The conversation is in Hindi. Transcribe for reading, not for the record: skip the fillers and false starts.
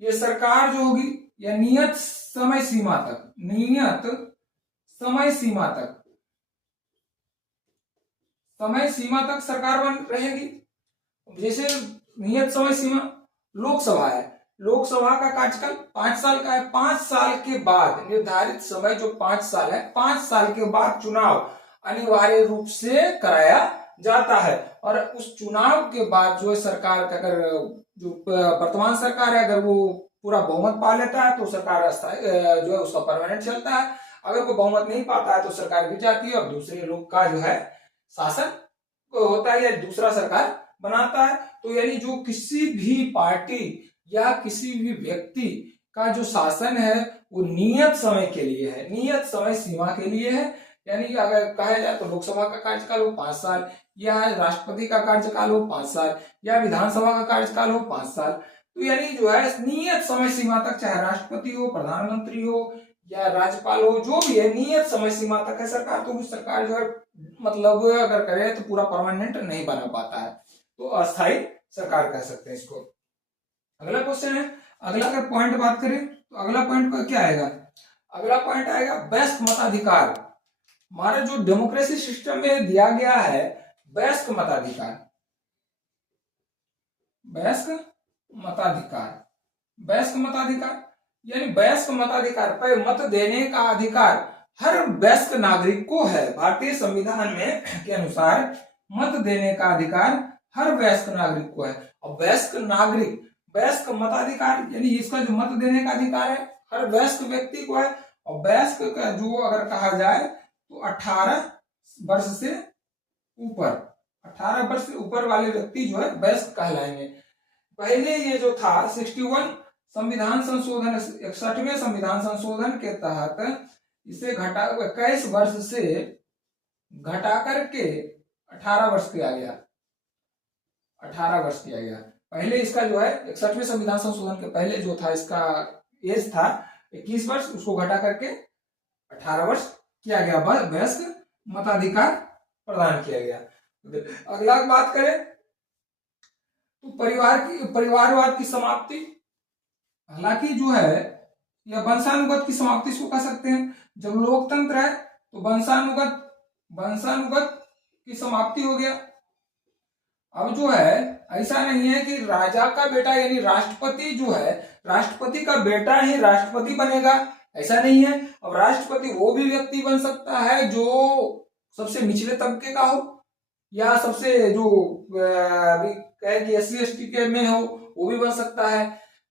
ये सरकार जो होगी यह नियत समय सीमा तक, नियत समय सीमा तक, समय सीमा तक सरकार बन रहेगी। जैसे नियत समय सीमा लोकसभा है, लोकसभा का कार्यकाल 5 साल का है। 5 साल के बाद निर्धारित समय जो 5 साल है, 5 साल के बाद चुनाव अनिवार्य रूप से कराया जाता है। और उस चुनाव के बाद जो है सरकार का, अगर जो वर्तमान सरकार है अगर वो पूरा बहुमत पा लेता है तो सरकार जो है उसका परमानेंट चलता है। अगर वो बहुमत नहीं पाता है तो सरकार गिर जाती है और दूसरे लोग का जो है शासन होता है या दूसरा सरकार बनाता है। तो यानी जो किसी भी पार्टी या किसी भी व्यक्ति का जो शासन है वो नियत समय के लिए है, नियत समय सीमा के लिए है। यानी अगर कहा जाए तो लोकसभा का कार्यकाल हो 5 साल, या राष्ट्रपति का कार्यकाल हो 5 साल, या विधानसभा का कार्यकाल हो 5 साल। तो यानी जो है नियत समय सीमा तक, चाहे राष्ट्रपति हो, प्रधानमंत्री हो या राज्यपाल हो, जो भी है नियत समय सीमा तक है सरकार। तो सरकार जो है मतलब अगर करे तो पूरा परमानेंट नहीं बना पाता है, तो अस्थायी सरकार कह सकते हैं इसको। अगला क्वेश्चन है, अगला अगर पॉइंट बात करें तो अगला पॉइंट क्या आएगा? अगला पॉइंट आएगा वयस्क मताधिकार। हमारे जो डेमोक्रेसी सिस्टम में दिया गया है वयस्क मताधिकार, वयस्क मताधिकार, वयस्क मताधिकार यानी वयस्क मताधिकार पर मत देने का अधिकार हर वयस्क नागरिक को है। भारतीय संविधान में के अनुसार मत देने का अधिकार हर वयस्क नागरिक को है। और वयस्क नागरिक, वयस्क मताधिकार यानी इसका जो मत देने का अधिकार है हर वयस्क व्यक्ति को है। और वयस्क का जो अगर कहा जाए तो 18 वर्ष से ऊपर, 18 वर्ष से ऊपर वाले व्यक्ति जो है वयस्क कहलाएंगे। पहले ये जो था 61 संविधान संशोधन, 61वें संविधान संशोधन के तहत इसे 21 वर्ष से घटा करके 18 वर्ष किया गया, 18 वर्ष किया गया। पहले इसका जो है 61वें संविधान संशोधन के पहले जो था इसका एज था 21 वर्ष, उसको घटा करके 18 वर्ष किया गया, वयस्क मताधिकार प्रदान किया गया। अगला बात करें तो परिवारवाद की समाप्ति। हालांकि जो है यह वंशानुगत की समाप्ति इसको कह सकते हैं। जब लोकतंत्र है तो वंशानुगत की समाप्ति हो गया। अब जो है ऐसा नहीं है कि राजा का बेटा यानी राष्ट्रपति जो है, राष्ट्रपति का बेटा ही राष्ट्रपति बनेगा, ऐसा नहीं है। अब राष्ट्रपति वो भी व्यक्ति बन सकता है जो सबसे निचले तबके का हो, या सबसे जो अभी कहे कि SC ST के में हो, वो भी बन सकता है।